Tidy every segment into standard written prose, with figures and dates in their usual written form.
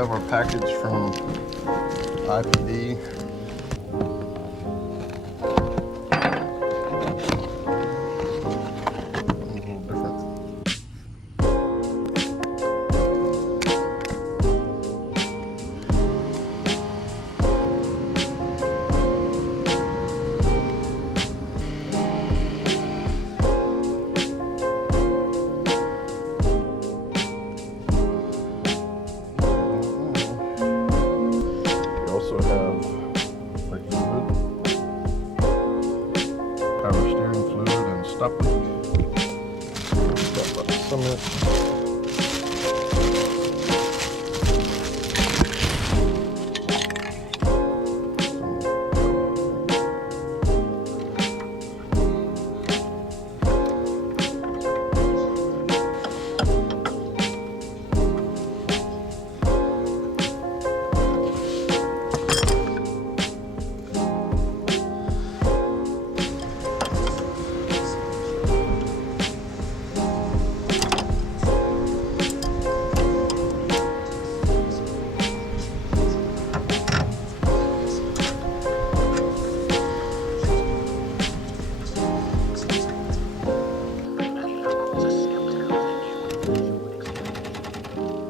have our package from IPD. A little different. Also have brake fluid, power steering fluid, and stop leak. Got about Summit.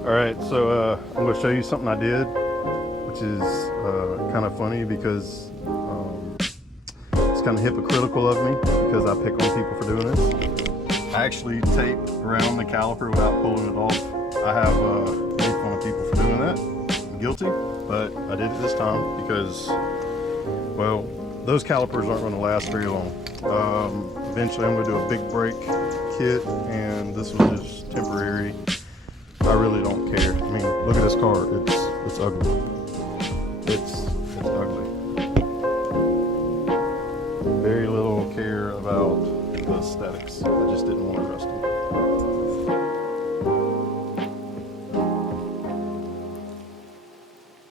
Alright, so I'm going to show you something I did, which is kind of funny because it's kind of hypocritical of me because I pick on people for doing this. I actually tape around the caliper without pulling it off. I have made fun of people for doing that. I'm guilty, but I did it this time because, well, those calipers aren't going to last very long. Eventually I'm going to do a big brake kit, and this was just temporary. I really don't care. I mean, look at this car. It's ugly. It's ugly.